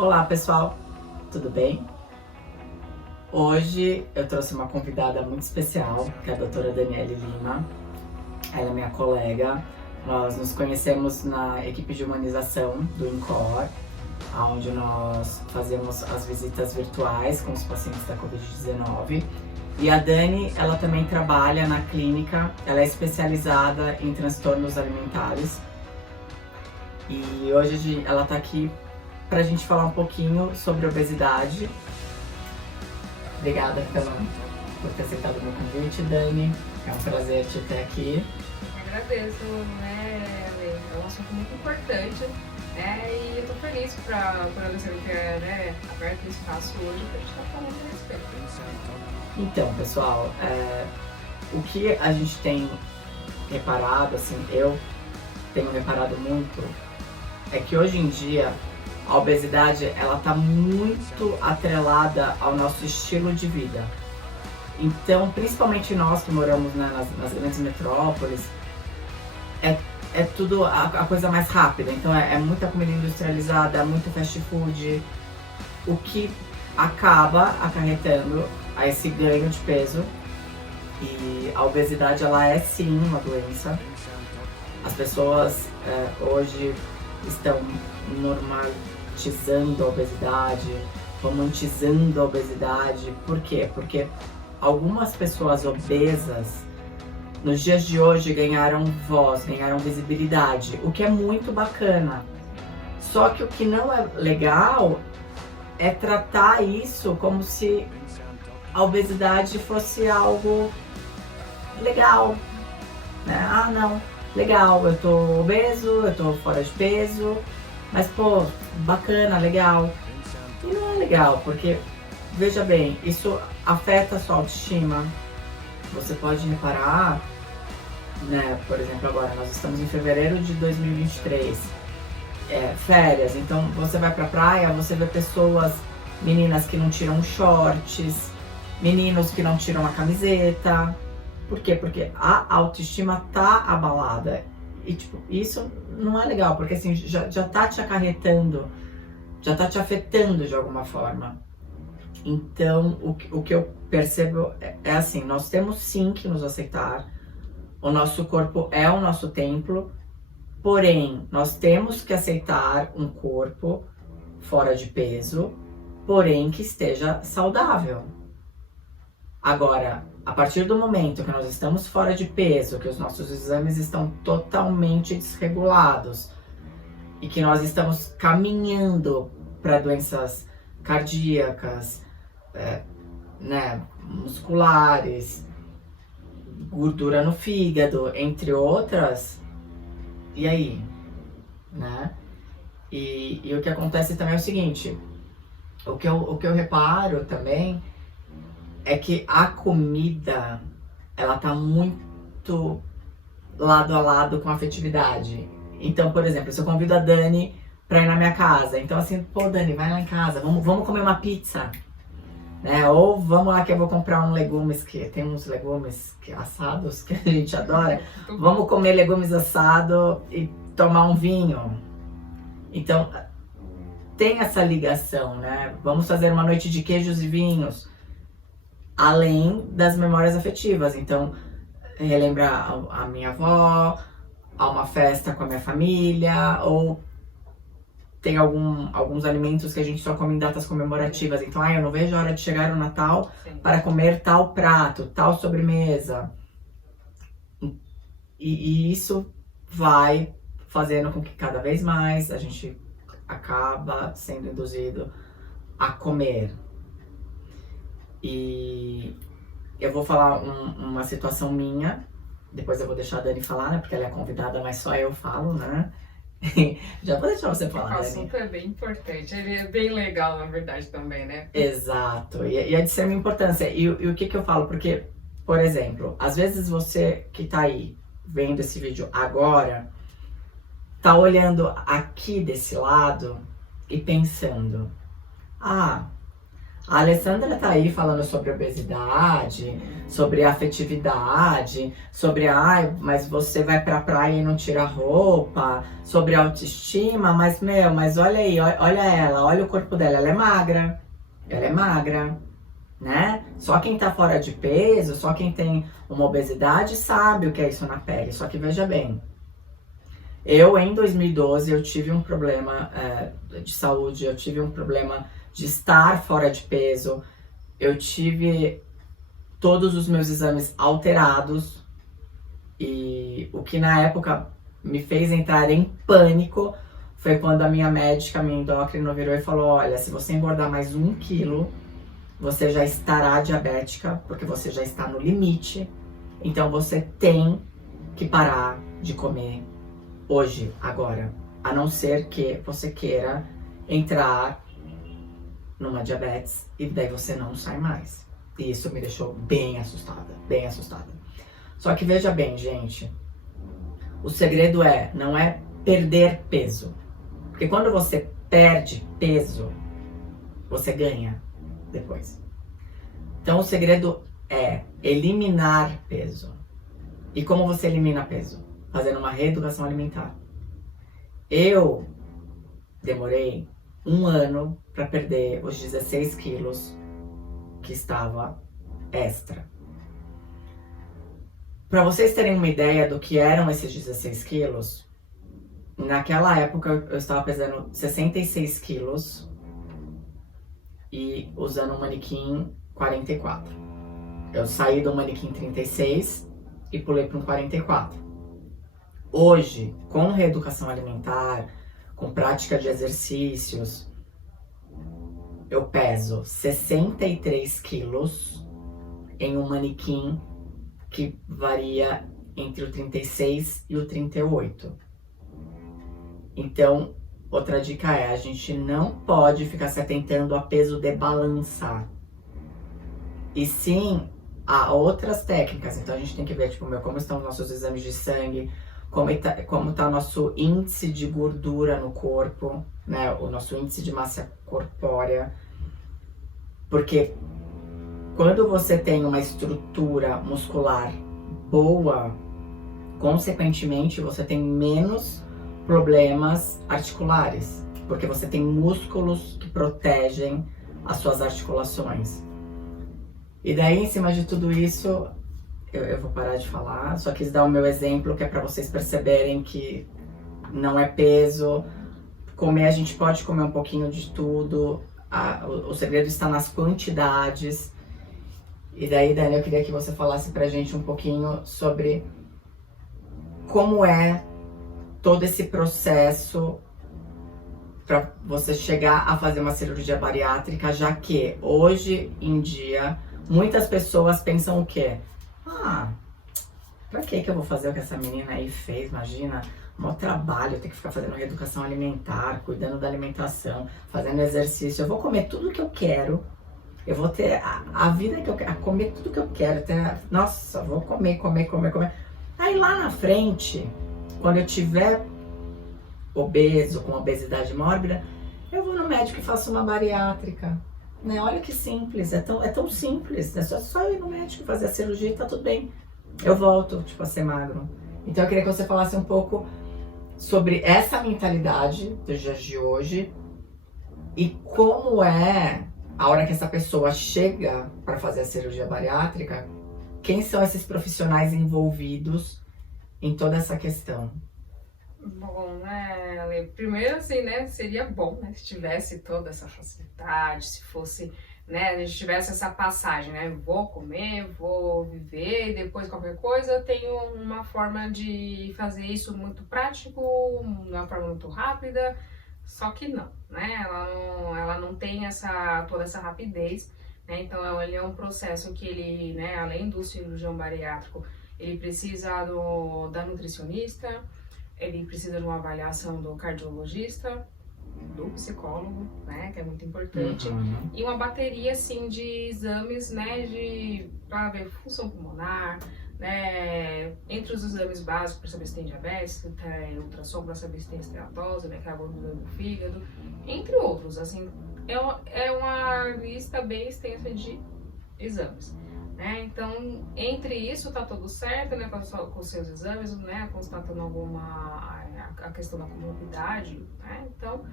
Olá pessoal, tudo bem? Hoje eu trouxe uma convidada muito especial, que é a doutora Daniele Lima. Ela é minha colega. Nós nos conhecemos na equipe de humanização do INCOR, onde nós fazemos as visitas virtuais com os pacientes da Covid-19. E a Dani, ela também trabalha na clínica, ela é especializada em transtornos alimentares. E hoje ela está aqui para a gente falar um pouquinho sobre obesidade. Obrigada por ter aceitado o meu convite, Dani. É um prazer te ter aqui. Agradeço, né, Ale? É um assunto muito importante, né? E eu tô feliz por você ter aberto o espaço hoje para a gente estar falando a respeito. Então, pessoal, o que a gente tem reparado, assim, eu tenho reparado muito, é que hoje em dia a obesidade, ela tá muito atrelada ao nosso estilo de vida. Então, principalmente nós que moramos, né, nas grandes metrópoles, é tudo a coisa mais rápida. Então, é muita comida industrializada, é muito fast food, o que acaba acarretando a esse ganho de peso. E a obesidade, ela é sim uma doença. As pessoas hoje estão normatizando a obesidade, romantizando a obesidade. Por quê? Porque algumas pessoas obesas nos dias de hoje ganharam voz, ganharam visibilidade, o que é muito bacana. Só que o que não é legal é tratar isso como se a obesidade fosse algo legal, né? Ah, não, legal, eu tô obeso, eu tô fora de peso, mas pô, bacana, legal. E não é legal, porque, veja bem, isso afeta a sua autoestima. Você pode reparar, né, por exemplo, agora nós estamos em fevereiro de 2023, férias, então você vai pra praia, você vê pessoas, meninas que não tiram shorts, meninos que não tiram a camiseta. Por quê? Porque a autoestima tá abalada. E tipo, isso não é legal, porque assim, já tá te acarretando, já tá te afetando de alguma forma. Então, o que eu percebo é assim, nós temos sim que nos aceitar, o nosso corpo é o nosso templo, porém, nós temos que aceitar um corpo fora de peso, porém que esteja saudável. Agora, a partir do momento que nós estamos fora de peso, que os nossos exames estão totalmente desregulados e que nós estamos caminhando para doenças cardíacas, né, musculares, gordura no fígado, entre outras, e aí? Né? E o que acontece também é o seguinte, o que eu reparo também é que a comida, ela tá muito lado a lado com a afetividade. Então, por exemplo, se eu convido a Dani pra ir na minha casa, então assim, pô, Dani, vai lá em casa, vamos comer uma pizza, né? Ou vamos lá que eu vou comprar legumes, que tem uns legumes assados que a gente adora. Vamos comer legumes assados e tomar um vinho. Então, tem essa ligação, né? Vamos fazer uma noite de queijos e vinhos, além das memórias afetivas. Então, relembrar a minha avó, a uma festa com a minha família, ou tem alguns alimentos que a gente só come em datas comemorativas. Então, eu não vejo a hora de chegar o Natal para comer tal prato, tal sobremesa. E isso vai fazendo com que cada vez mais a gente acaba sendo induzido a comer. E eu vou falar uma situação minha, depois eu vou deixar a Dani falar, né, porque ela é convidada, mas só eu falo, né? Já vou deixar você falar, Dani. O assunto é bem importante, ele é bem legal, na verdade, também, né? Exato, e é de extrema importância. E o que eu falo? Porque, por exemplo, às vezes você que tá aí vendo esse vídeo agora, tá olhando aqui desse lado e pensando, A Alessandra tá aí falando sobre obesidade, sobre afetividade, sobre mas você vai pra praia e não tira roupa, sobre autoestima, mas olha aí, olha ela, olha o corpo dela, ela é magra, né? Só quem tá fora de peso, só quem tem uma obesidade sabe o que é isso na pele, só que veja bem, eu em 2012 eu tive um problema de saúde, eu tive um problema de estar fora de peso, eu tive todos os meus exames alterados e o que na época me fez entrar em pânico foi quando a minha médica, minha endócrina, virou e falou: olha, se você engordar mais 1 quilo, você já estará diabética, porque você já está no limite, então você tem que parar de comer hoje, agora, a não ser que você queira entrar numa diabetes e daí você não sai mais. E isso me deixou bem assustada, bem assustada. Só que veja bem, gente, o segredo não é perder peso. Porque quando você perde peso, você ganha depois. Então o segredo é eliminar peso. E como você elimina peso? Fazendo uma reeducação alimentar. Eu demorei 1 ano para perder os 16 quilos que estava extra. Para vocês terem uma ideia do que eram esses 16 quilos, naquela época eu estava pesando 66 quilos e usando um manequim 44. Eu saí do manequim 36 e pulei para um 44. Hoje, com reeducação alimentar, com prática de exercícios, eu peso 63 quilos em um manequim que varia entre o 36 e o 38. Então, outra dica a gente não pode ficar se atentando a peso de balança. E sim a outras técnicas. Então a gente tem que ver, tipo, como estão os nossos exames de sangue, como tá o nosso índice de gordura no corpo, né? O nosso índice de massa corpórea. Porque quando você tem uma estrutura muscular boa, consequentemente você tem menos problemas articulares, porque você tem músculos que protegem as suas articulações. E daí, em cima de tudo isso, eu vou parar de falar, só quis dar o meu exemplo, que é para vocês perceberem que não é peso. Comer, a gente pode comer um pouquinho de tudo, o segredo está nas quantidades. E daí, Dani, eu queria que você falasse pra gente um pouquinho sobre como é todo esse processo para você chegar a fazer uma cirurgia bariátrica, já que hoje em dia muitas pessoas pensam o quê? Pra que eu vou fazer o que essa menina aí fez? Imagina, maior trabalho, eu tenho que ficar fazendo reeducação alimentar, cuidando da alimentação, fazendo exercício. Eu vou comer tudo que eu quero, eu vou ter a vida que eu quero, comer tudo que eu quero. Nossa, vou comer. Aí lá na frente, quando eu tiver obeso, com obesidade mórbida, eu vou no médico e faço uma bariátrica. Né? Olha que simples, é tão simples, é só ir no médico fazer a cirurgia e tá tudo bem. Eu volto, a ser magro. Então eu queria que você falasse um pouco sobre essa mentalidade dos dias de hoje e como é a hora que essa pessoa chega para fazer a cirurgia bariátrica, quem são esses profissionais envolvidos em toda essa questão? Bom, né, primeiro assim, né, seria bom, né, se tivesse toda essa facilidade, se fosse, né, a gente tivesse essa passagem, né, vou comer, vou viver e depois qualquer coisa, eu tenho uma forma de fazer isso muito prático, uma forma muito rápida, só que não, né, ela não tem toda essa rapidez, né, então ele é um processo que ele, né, além do cirurgião bariátrico, ele precisa da nutricionista, ele precisa de uma avaliação do cardiologista, do psicólogo, né, que é muito importante, e uma bateria, assim, de exames, né, para ver função pulmonar, né, entre os exames básicos para saber se tem diabetes, ultrassom para saber se tem esteatose, né, que é a gordura do fígado, entre outros, assim, é uma lista bem extensa de exames. Né? Então, entre isso tá tudo certo, né, com os seus exames, né, constatando a questão da comorbidade, né? Então,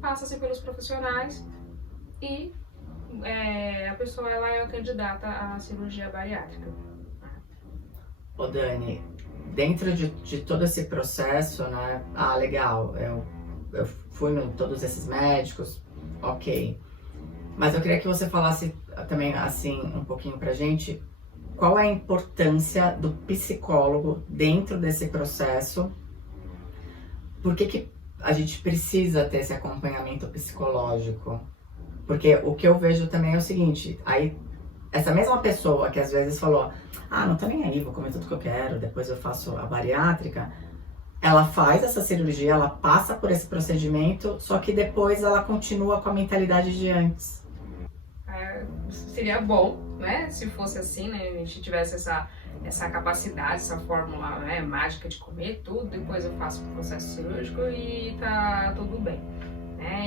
passa-se pelos profissionais e a pessoa ela é candidata à cirurgia bariátrica. Ô Dani, dentro de todo esse processo, né? Ah, legal, eu fui em todos esses médicos, ok. Mas eu queria que você falasse também, assim, um pouquinho pra gente, qual é a importância do psicólogo dentro desse processo? Por que a gente precisa ter esse acompanhamento psicológico? Porque o que eu vejo também é o seguinte, aí essa mesma pessoa que às vezes falou, ah, não tô nem aí, vou comer tudo que eu quero, depois eu faço a bariátrica, ela faz essa cirurgia, ela passa por esse procedimento, só que depois ela continua com a mentalidade de antes. Seria bom, né, se fosse assim, né, a gente tivesse essa capacidade, essa fórmula, né, mágica de comer tudo, depois eu faço o processo cirúrgico e tá tudo bem.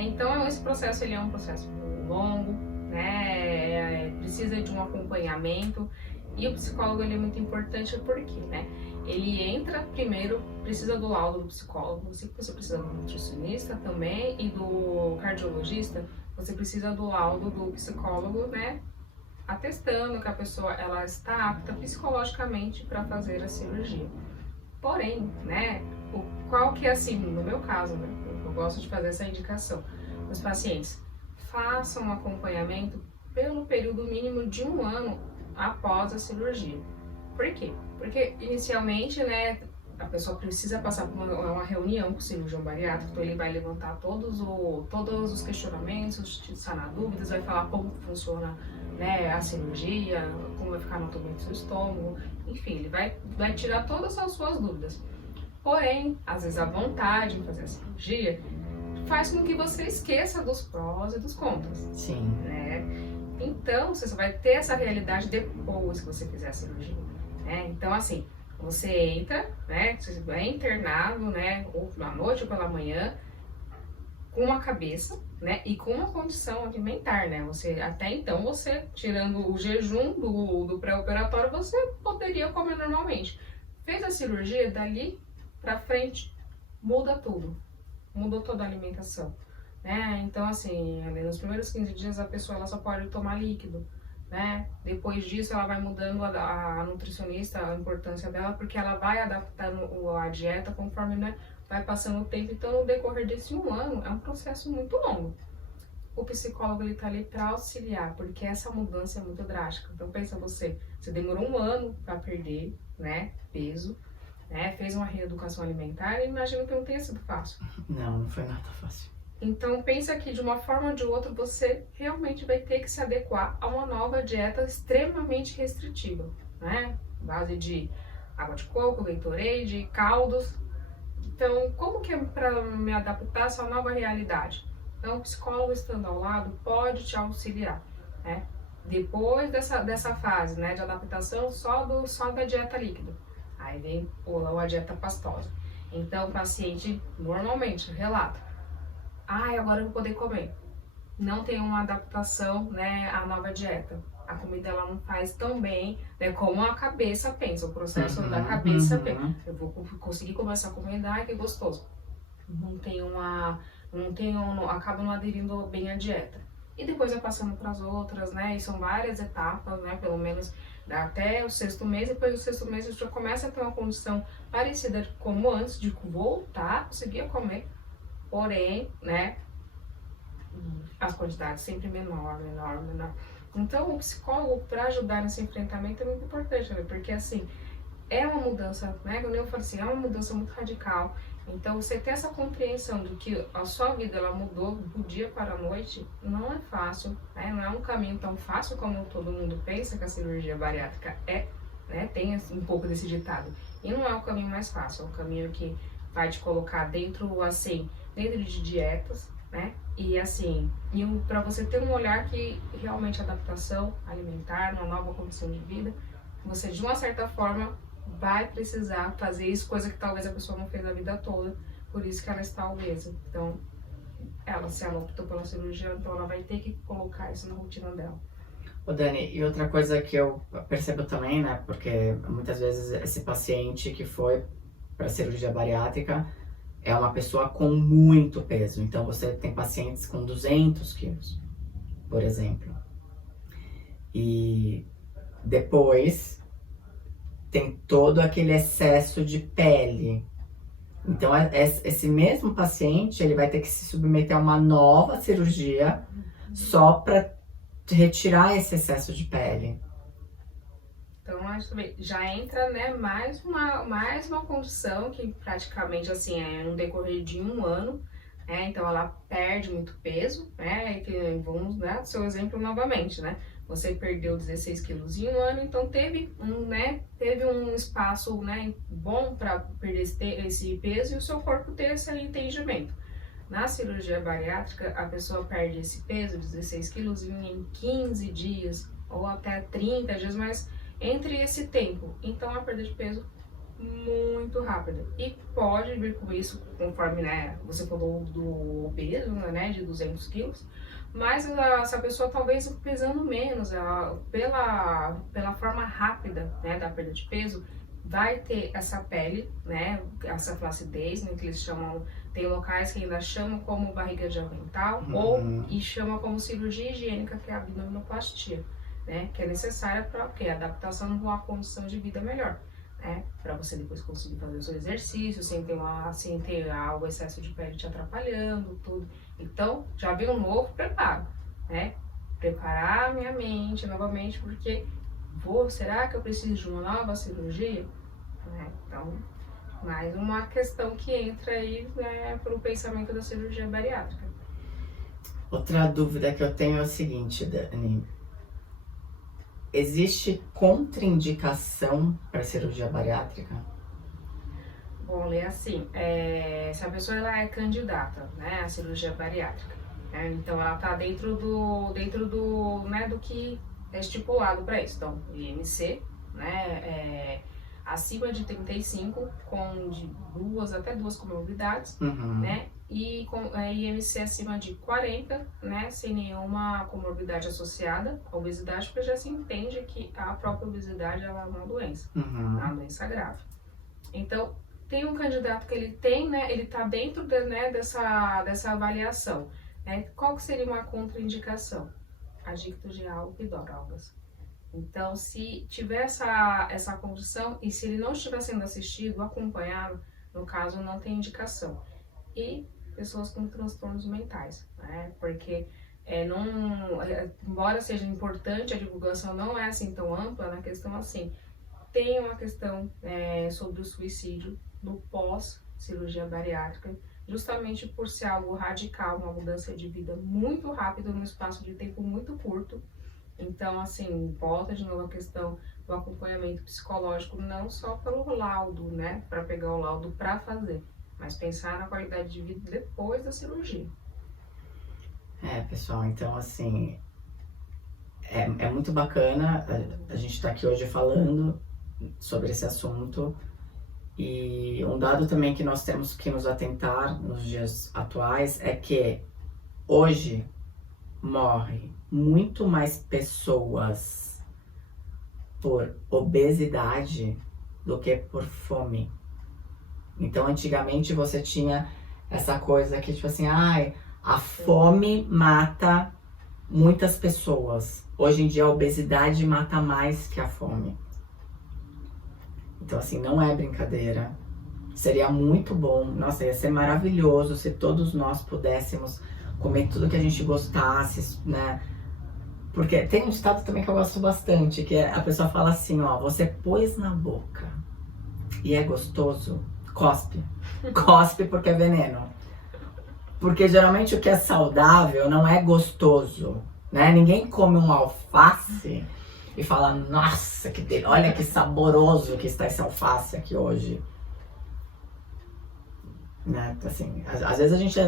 Então esse processo ele é um processo longo, né, precisa de um acompanhamento e o psicólogo ele é muito importante porque, né, ele entra primeiro, precisa do laudo do psicólogo, você precisa do nutricionista também e do cardiologista, você precisa do laudo do psicólogo, né, atestando que a pessoa ela está apta psicologicamente para fazer a cirurgia. Porém, né, qual que é assim, no meu caso, né, eu gosto de fazer essa indicação, os pacientes façam um acompanhamento pelo período mínimo de 1 ano após a cirurgia. Por quê? Porque inicialmente, né, a pessoa precisa passar por uma reunião com o cirurgião bariátrico, então ele vai levantar todos os questionamentos, sanar dúvidas, vai falar como funciona, né, a cirurgia, como vai ficar a anatomia do seu estômago, enfim, ele vai tirar todas as suas dúvidas. Porém, às vezes a vontade de fazer a cirurgia faz com que você esqueça dos prós e dos contras. Sim. Né? Então, você só vai ter essa realidade depois que você fizer a cirurgia. Né? Então, assim, você entra, né? Você é internado, né? Ou à noite ou pela manhã, com uma cabeça, né? E com uma condição alimentar, né? Você, até então, você, tirando o jejum do pré-operatório, você poderia comer normalmente. Fez a cirurgia, dali pra frente, muda tudo. Mudou toda a alimentação. Né? Então, assim, nos primeiros 15 dias a pessoa ela só pode tomar líquido. Né? Depois disso, ela vai mudando a nutricionista, a importância dela, porque ela vai adaptando a dieta conforme, né, vai passando o tempo. Então, no decorrer desse 1 ano, é um processo muito longo. O psicólogo ele tá ali para auxiliar, porque essa mudança é muito drástica. Então, pensa você demorou 1 ano para perder, né, peso, né, fez uma reeducação alimentar e imagino que não tenha sido fácil. Não foi nada fácil. Então pensa que de uma forma ou de outra você realmente vai ter que se adequar a uma nova dieta extremamente restritiva, né? Base de água de coco, Gatorade, caldos. Então como que é para me adaptar a essa nova realidade? Então o psicólogo estando ao lado pode te auxiliar, né? Depois dessa fase, né, de adaptação só da dieta líquida, aí vem a dieta pastosa. Então o paciente normalmente relata: agora eu vou poder comer. Não tem uma adaptação, né, à nova dieta. A comida ela não faz tão bem, né, como a cabeça pensa, o processo da cabeça pensa. Eu vou conseguir comer essa comida, que gostoso. Acaba não aderindo bem à dieta. E depois vai passando para as outras, né, e são várias etapas, né, pelo menos até o 6º mês, depois do 6º mês você já começa a ter uma condição parecida como antes, de voltar a conseguir comer. Porém, né, as quantidades sempre menor. Então, o psicólogo, para ajudar nesse enfrentamento, é muito importante, né? Porque, assim, é uma mudança, né? Como eu falo assim, é uma mudança muito radical. Então, você ter essa compreensão de que a sua vida, ela mudou do dia para a noite, não é fácil, né? Não é um caminho tão fácil como todo mundo pensa que a cirurgia bariátrica é, né? Tem assim, um pouco desse ditado. E não é o caminho mais fácil, é um caminho que vai te colocar dentro, assim, dentro de dietas, né? E assim, para você ter um olhar que realmente adaptação alimentar, uma nova condição de vida, você de uma certa forma vai precisar fazer isso, coisa que talvez a pessoa não fez a vida toda, por isso que ela está obesa. Então, ela, se ela optou pela cirurgia, então ela vai ter que colocar isso na rotina dela. Ô Dani, e outra coisa que eu percebo também, né, porque muitas vezes esse paciente que foi para cirurgia bariátrica é uma pessoa com muito peso. Então você tem pacientes com 200 quilos, por exemplo. E depois tem todo aquele excesso de pele. Então esse mesmo paciente, ele vai ter que se submeter a uma nova cirurgia só para retirar esse excesso de pele. Então, acho que já entra, né, mais uma condição que praticamente, assim, é no decorrer de um ano, né, então ela perde muito peso, né, que vamos dar o seu exemplo novamente, né, você perdeu 16 quilos em um ano, então teve um espaço, né, bom para perder esse peso e o seu corpo ter esse entendimento. Na cirurgia bariátrica, a pessoa perde esse peso, 16 quilos, em 15 dias ou até 30 dias, mas entre esse tempo. Então, a perda de peso muito rápida. E pode vir com isso, conforme, né, você falou do peso, né, de 200 quilos, mas essa pessoa talvez pesando menos, pela forma rápida, né, da perda de peso, vai ter essa pele, né, essa flacidez, né, que eles chamam, tem locais que ainda chamam como barriga de avental, e chamam como cirurgia higiênica, que é a abdominoplastia, né, que é necessária para o quê? Adaptação de uma condição de vida melhor, né, para você depois conseguir fazer o seu exercício, sem ter o excesso de pele te atrapalhando, tudo. Então, já vem um novo preparo, né, preparar a minha mente novamente, porque será que eu preciso de uma nova cirurgia? Então, mais uma questão que entra aí, né, para o pensamento da cirurgia bariátrica. Outra dúvida que eu tenho é o seguinte, Dani. Existe contraindicação para cirurgia bariátrica? Bom, é assim, se a pessoa ela é candidata, né, à cirurgia bariátrica, né, então ela está dentro do, né, do que é estipulado para isso. Então, IMC, né, acima de 35, com de 2 até 2 comorbidades, né, e com IMC acima de 40, né, sem nenhuma comorbidade associada à obesidade, porque já se entende que a própria obesidade ela é uma doença, uma doença grave. Então, tem um candidato que ele tem, né, ele está dentro dessa avaliação, né, qual que seria uma contraindicação? Adicto de álcool e drogas. Então, se tiver essa condição e se ele não estiver sendo assistido, acompanhado, no caso, não tem indicação. E pessoas com transtornos mentais, né? Porque, embora seja importante, a divulgação não é assim tão ampla na questão assim. Tem uma questão sobre o suicídio do pós-cirurgia bariátrica, justamente por ser algo radical, uma mudança de vida muito rápida num espaço de tempo muito curto. Então, assim, volta de novo a questão do acompanhamento psicológico, não só pelo laudo, né, para pegar o laudo para fazer, mas pensar na qualidade de vida depois da cirurgia. Pessoal, então, assim, é muito bacana a gente estar aqui hoje falando sobre esse assunto. E um dado também que nós temos que nos atentar nos dias atuais é que hoje morre muito mais pessoas por obesidade do que por fome. Então, antigamente você tinha essa coisa que, tipo assim, a fome mata muitas pessoas. Hoje em dia a obesidade mata mais que a fome. Então, assim, não é brincadeira. Seria muito bom, nossa, ia ser maravilhoso se todos nós pudéssemos comer tudo que a gente gostasse, né? Porque tem um ditado também que eu gosto bastante, que a pessoa fala assim, ó, você pôs na boca e é gostoso, cospe. Cospe porque é veneno. Porque geralmente o que é saudável não é gostoso, né? Ninguém come um alface e fala, nossa, olha que saboroso que está esse alface aqui hoje. Né? Assim, às vezes a gente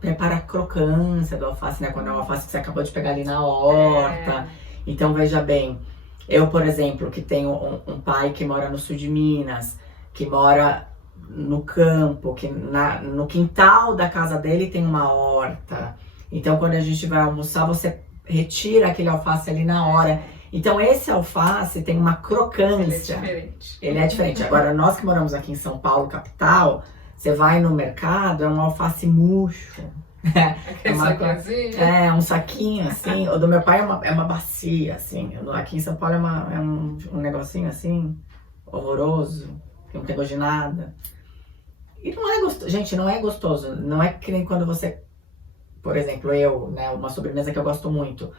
prepara a crocância do alface, né? Quando é um alface que você acabou de pegar ali na horta. Então, veja bem, eu, por exemplo, que tenho um pai que mora no sul de Minas, que mora no campo, que no quintal da casa dele tem uma horta. Então, quando a gente vai almoçar, você retira aquele alface ali na hora. Então, esse alface tem uma crocância. Ele é diferente. Ele é diferente. Agora, nós que moramos aqui em São Paulo, capital, você vai no mercado, é um alface murcho. Aquele saquinho. Um saquinho, assim. O do meu pai é uma bacia, assim. Aqui em São Paulo é um negocinho, assim, horroroso, que não tem gosto de nada. E não é gostoso. Gente, não é gostoso. Não é que nem quando você... Por exemplo, né, uma sobremesa que eu gosto muito.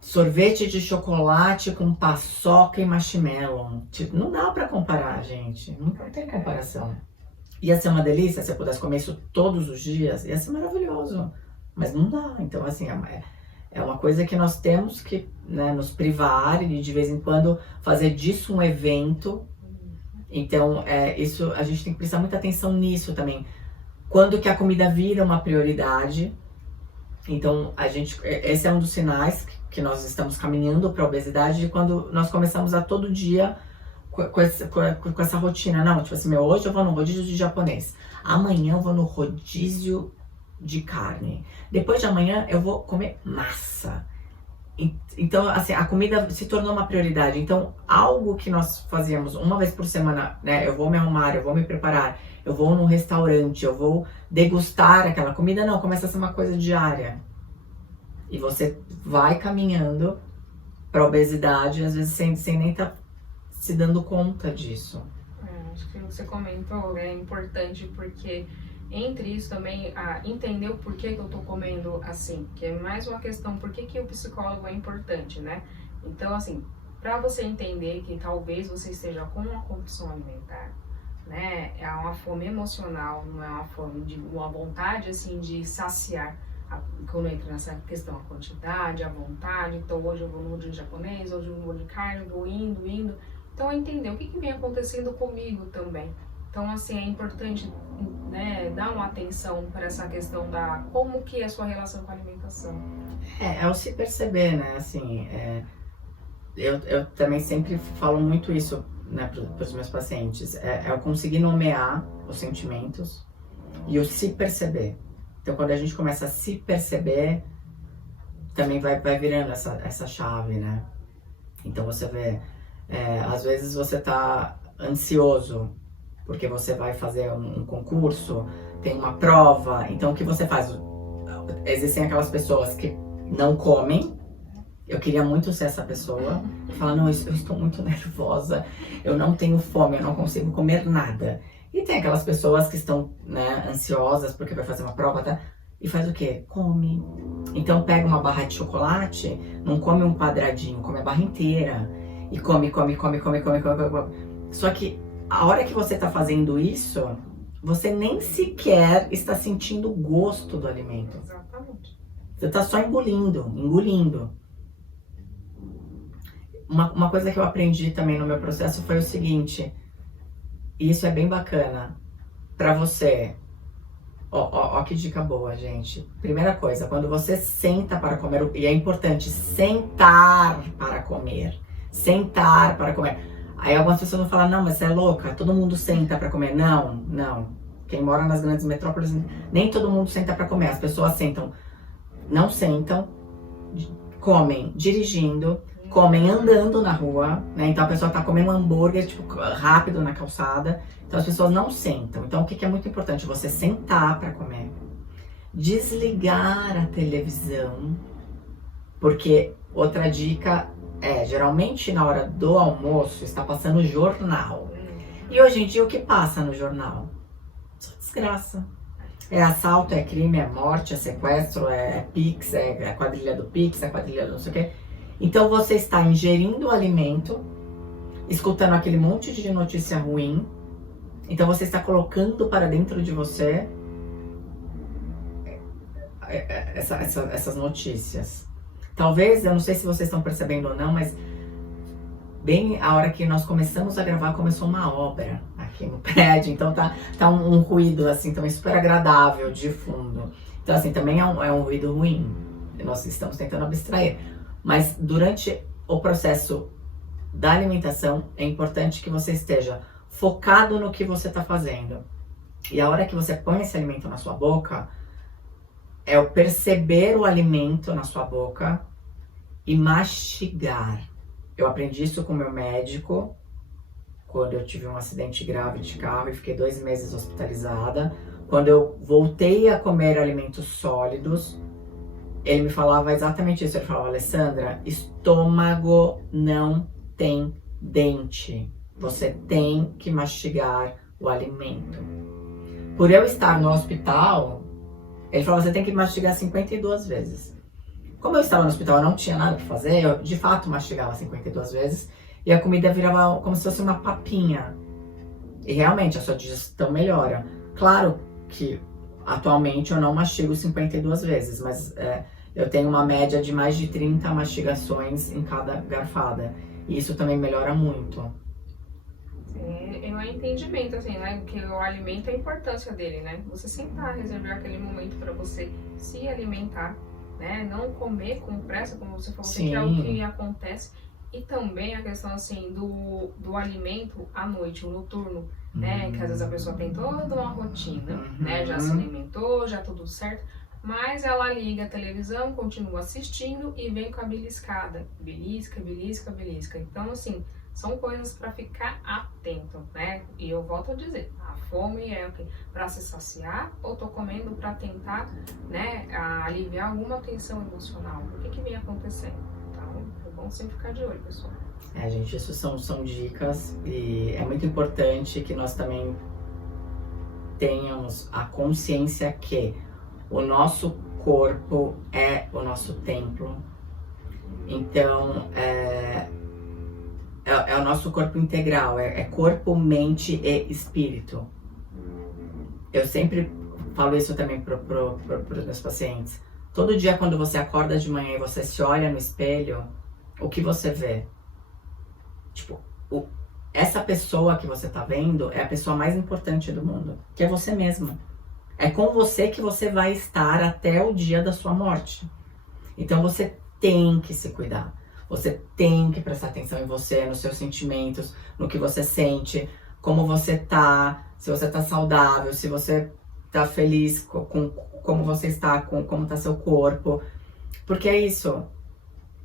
Sorvete de chocolate com paçoca e marshmallow. Tipo, não dá pra comparar, gente. Não tem comparação. Ia ser uma delícia se eu pudesse comer isso todos os dias. Ia ser maravilhoso. Mas não dá. Então, assim, é uma coisa que nós temos que, né, nos privar e de vez em quando fazer disso um evento. Então, isso, a gente tem que prestar muita atenção nisso também. Quando que a comida vira uma prioridade. Então, esse é um dos sinais que nós estamos caminhando para a obesidade, quando nós começamos a todo dia com essa rotina. Não, tipo assim, hoje eu vou no rodízio de japonês, amanhã eu vou no rodízio de carne, depois de amanhã eu vou comer massa. Então, assim, a comida se tornou uma prioridade. Então, algo que nós fazíamos uma vez por semana, né? Eu vou me arrumar, eu vou me preparar, eu vou num restaurante, eu vou degustar aquela comida. Não, começa a ser uma coisa diária. E você vai caminhando para obesidade, às vezes sem nem estar se dando conta disso. Acho que o que você comentou é importante, porque entre isso também, entender o porquê que eu tô comendo assim, que é mais uma questão, por que o psicólogo é importante, né? Então, assim, para você entender que talvez você esteja com uma compulsão alimentar, né? É uma fome emocional, não é uma fome de uma vontade, assim, de saciar. Quando entra nessa questão, a quantidade, a vontade. Então, hoje eu vou no rodízio japonês, hoje eu vou de carne, eu vou indo. Então, é entender o que vem acontecendo comigo também. Então, assim, é importante, né, dar uma atenção para essa questão da como que é a sua relação com a alimentação. É o se perceber, né, assim, eu também sempre falo muito isso, né, para os meus pacientes, eu conseguir nomear os sentimentos e o se perceber. Então, quando a gente começa a se perceber, também vai virando essa chave, né? Então, você vê, às vezes você tá ansioso, porque você vai fazer um concurso, tem uma prova, então o que você faz? Existem aquelas pessoas que não comem, eu queria muito ser essa pessoa, e falar, não, eu estou muito nervosa, eu não tenho fome, eu não consigo comer nada. E tem aquelas pessoas que estão, né, ansiosas porque vai fazer uma prova, tá? E faz o quê? Come. Então pega uma barra de chocolate, não come um quadradinho, come a barra inteira. E come. Só que a hora que você tá fazendo isso, você nem sequer está sentindo o gosto do alimento. Exatamente. Você tá só engolindo. Uma coisa que eu aprendi também no meu processo foi o seguinte, e isso é bem bacana, pra você, ó que dica boa, gente. Primeira coisa, quando você senta para comer, e é importante sentar para comer. Aí algumas pessoas vão falar, não, mas você é louca, todo mundo senta para comer. Não. Quem mora nas grandes metrópoles, nem todo mundo senta para comer. As pessoas não sentam, comem dirigindo, comem andando na rua, né? Então a pessoa tá comendo um hambúrguer, tipo, rápido na calçada. Então as pessoas não sentam. Então o que é muito importante? Você sentar para comer. Desligar a televisão. Porque outra dica geralmente na hora do almoço está passando o jornal. E hoje em dia o que passa no jornal? Só desgraça. É assalto, é crime, é morte, é sequestro, é Pix, é a quadrilha do Pix, é a quadrilha do não sei o quê. Então você está ingerindo o alimento, escutando aquele monte de notícia ruim. Então você está colocando para dentro de você essas notícias. Talvez, eu não sei se vocês estão percebendo ou não, mas bem a hora que nós começamos a gravar, começou uma obra aqui no prédio. Então tá um ruído assim, também super agradável de fundo. Então assim, também é um ruído ruim. Nós estamos tentando abstrair. Mas durante o processo da alimentação, é importante que você esteja focado no que você tá fazendo. E a hora que você põe esse alimento na sua boca, é o perceber o alimento na sua boca e mastigar. Eu aprendi isso com o meu médico, quando eu tive um acidente grave de carro e fiquei 2 meses hospitalizada. Quando eu voltei a comer alimentos sólidos, ele me falava exatamente isso. Ele falava: Alessandra, estômago não tem dente. Você tem que mastigar o alimento. Por eu estar no hospital, ele falou: você tem que mastigar 52 vezes. Como eu estava no hospital, eu não tinha nada para fazer, eu de fato mastigava 52 vezes e a comida virava como se fosse uma papinha. E realmente a sua digestão melhora. Claro que atualmente eu não mastigo 52 vezes, mas eu tenho uma média de mais de 30 mastigações em cada garfada. E isso também melhora muito. É um entendimento, assim, né? Que o alimento, a importância dele, né? Você sentar, reservar aquele momento para você se alimentar, né? Não comer com pressa, como você falou, que é o que acontece. E também a questão, assim, do alimento à noite, o noturno, né? Que às vezes a pessoa tem toda uma rotina, né? Já se alimentou, já tudo certo. Mas ela liga a televisão, continua assistindo e vem com a beliscada. Belisca, belisca, belisca. Então, assim, são coisas para ficar atento, né? E eu volto a dizer, a fome é o quê? Para se saciar ou tô comendo para tentar, né, aliviar alguma tensão emocional? O que vem acontecendo? Então, é bom sempre ficar de olho, pessoal. Gente, isso são dicas e é muito importante que nós também tenhamos a consciência que o nosso corpo é o nosso templo. Então, é o nosso corpo integral, é corpo, mente e espírito. Eu sempre falo isso também para os meus pacientes. Todo dia quando você acorda de manhã e você se olha no espelho, o que você vê? Tipo, essa pessoa que você tá vendo é a pessoa mais importante do mundo, que é você mesmo. É com você que você vai estar até o dia da sua morte. Então você tem que se cuidar. Você tem que prestar atenção em você, nos seus sentimentos, no que você sente, como você tá, se você tá saudável, se você tá feliz com como você está, com como tá seu corpo. Porque é isso.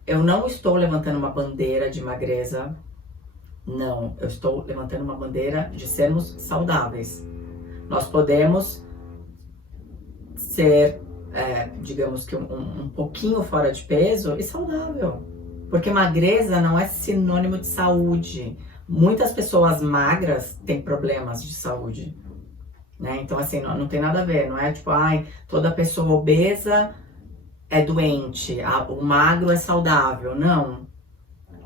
Eu não estou levantando uma bandeira de magreza. Não, eu estou levantando uma bandeira de sermos saudáveis. Nós podemos ser, digamos que um pouquinho fora de peso e saudável. Porque magreza não é sinônimo de saúde. Muitas pessoas magras têm problemas de saúde, né? Então, assim, não tem nada a ver. Não é tipo, toda pessoa obesa é doente, o magro é saudável. Não.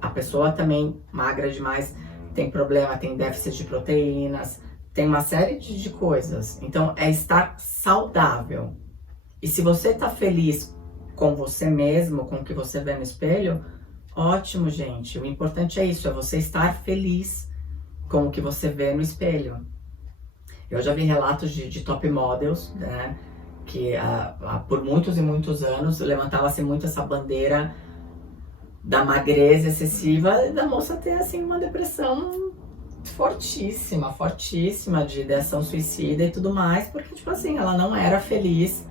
A pessoa também magra demais tem problema, tem déficit de proteínas, tem uma série de coisas. Então, é estar saudável. E se você tá feliz com você mesmo, com o que você vê no espelho, ótimo, gente. O importante é isso, é você estar feliz com o que você vê no espelho. Eu já vi relatos de top models, né, que por muitos e muitos anos levantava-se muito essa bandeira da magreza excessiva e da moça ter, assim, uma depressão fortíssima, de ideação suicida e tudo mais, porque, tipo assim, ela não era feliz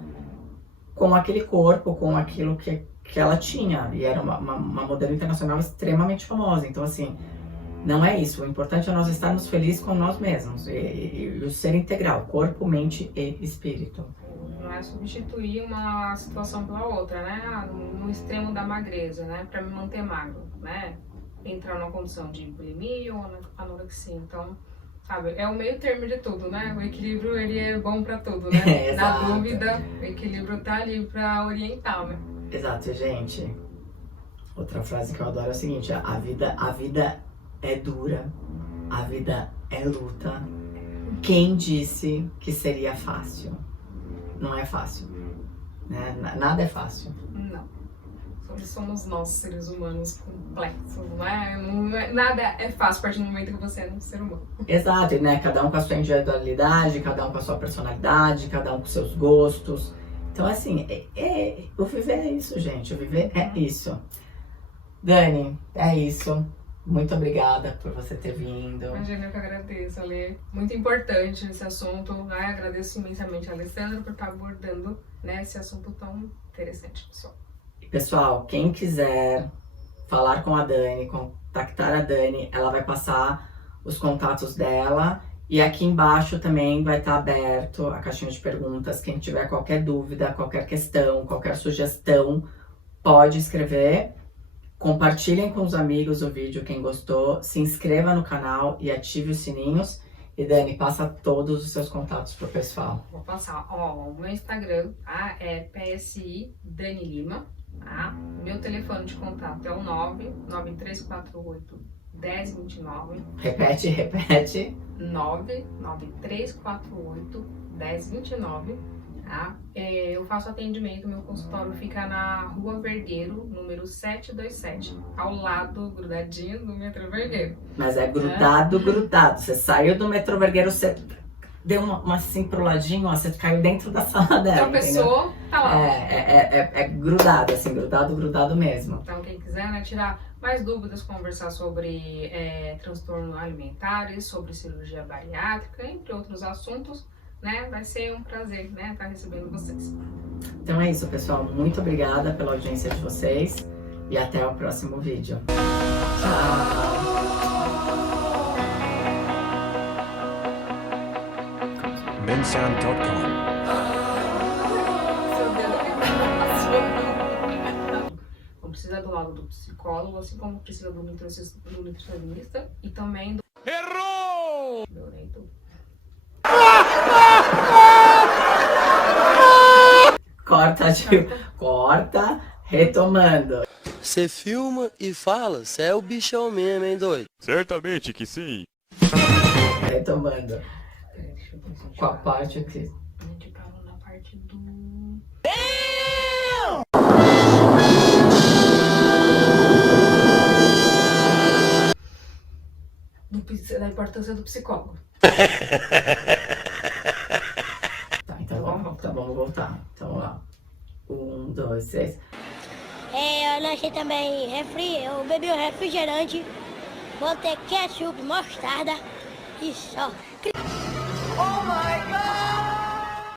com aquele corpo, com aquilo que ela tinha, e era uma modelo internacional extremamente famosa. Então, assim, não é isso. O importante é nós estarmos felizes com nós mesmos, e o ser integral, corpo, mente e espírito. Não é substituir uma situação pela outra, né? No extremo da magreza, né? Para me manter magro, né? Entrar numa condição de bulimia ou anorexia. Então, sabe, é o meio termo de tudo, né? O equilíbrio, ele é bom para tudo, né? Na dúvida, o equilíbrio tá ali para orientar, né? Exato, gente. Outra frase que eu adoro é a seguinte: a vida é dura, a vida é luta. Quem disse que seria fácil? Não é fácil, né? Nada é fácil. Não. Somos nós, seres humanos complexos, né? Nada é fácil a partir do momento que você é um ser humano. Exato, né? Cada um com a sua individualidade, cada um com a sua personalidade, cada um com seus gostos. Então, assim, o viver é isso, gente. O viver é isso. Dani, é isso. Muito obrigada por você ter vindo. Imagina, eu que agradeço, Ale. Muito importante esse assunto, né? Agradeço imensamente a Alessandra por estar abordando, né, esse assunto tão interessante, pessoal. Pessoal, quem quiser falar com a Dani, contactar a Dani, ela vai passar os contatos dela. E aqui embaixo também vai estar aberto a caixinha de perguntas. Quem tiver qualquer dúvida, qualquer questão, qualquer sugestão, pode escrever. Compartilhem com os amigos o vídeo, quem gostou. Se inscreva no canal e ative os sininhos. E Dani, passa todos os seus contatos pro pessoal. Vou passar, ó, o meu Instagram, tá? É PSI Dani Lima, tá? Meu telefone de contato é o 99348 1029. Repete. 99348 1029, tá? Eu faço atendimento, meu consultório fica na Rua Vergueiro, número 727, ao lado, grudadinho do metrô Vergueiro. Mas é grudado. Você saiu do metrô Vergueiro, você deu uma assim pro ladinho, ó, você caiu dentro da sala dela. Então a pessoa tá lá. É grudado, assim, grudado mesmo. Então quem quiser, né, tirar mais dúvidas, conversar sobre transtorno alimentares, sobre cirurgia bariátrica, entre outros assuntos, né, vai ser um prazer, né, estar recebendo vocês. Então é isso, pessoal. Muito obrigada pela audiência de vocês e até o próximo vídeo. Tchau! bensound.com. Não precisa do lado do psicólogo, assim como precisa do nutricionista e também do... Errou! Adorei tudo. Corta, retomando. Você filma e fala, você é o bichão mesmo, hein, doido? Certamente que sim. Retomando. Peraí, deixa eu ver se a gente Qual parou. parte que... A gente parou na parte do... Da importância do psicólogo. Tá, então vamos voltar. Então vamos lá. 1, 2, 3. Eu lanchei também eu bebi o refrigerante, botei ketchup, mostarda e só. Oh my God!